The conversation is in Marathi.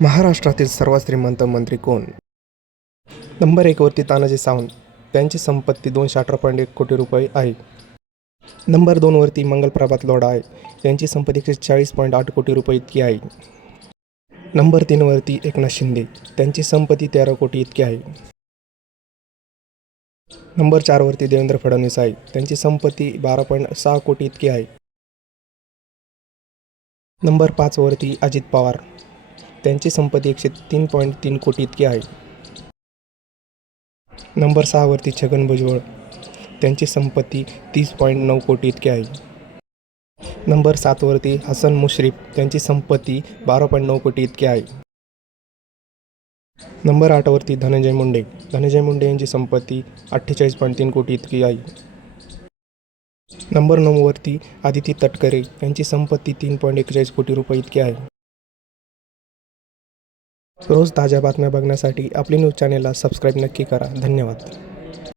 महाराष्ट्रातील सर्वात श्रीमंत मंत्री कोण? नंबर एकवरती तानाजी सावंत. त्यांची संपत्ती दोनशे अठरा पॉईंट एक कोटी रुपये आहे. नंबर दोनवरती मंगलप्रभात लोढा आहे. त्यांची संपत्ती एकशे चाळीस पॉईंट आठ कोटी रुपये इतकी आहे. नंबर तीनवरती एकनाथ शिंदे. त्यांची संपत्ती तेरा कोटी इतकी आहे. नंबर चारवरती देवेंद्र फडणवीस आहे. त्यांची संपत्ती बारा पॉईंट सहा कोटी इतकी आहे. नंबर पाचवरती अजित पवार. त्यांची संपत्ती एकशे तीन पॉईंट तीन कोटी इतकी आहे. नंबर सहावरती छगन भुजबळ. त्यांची संपत्ती तीस पॉईंट नऊ कोटी इतकी आहे. नंबर सातवरती हसन मुश्रीफ. त्यांची संपत्ती बारा पॉईंट नऊ कोटी इतकी आहे. नंबर आठवरती धनंजय मुंडे. धनंजय मुंडे यांची संपत्ती अठ्ठेचाळीस पॉईंट तीन कोटी इतकी आहे. नंबर नऊवरती आदिती तटकरे. यांची संपत्ती तीन पॉईंट एक्केचाळीस कोटी रुपये इतकी आहे. रोज ताज्या बातम्या बघण्यासाठी आपली न्यूज चॅनेलला सबस्क्राईब नक्की करा. धन्यवाद.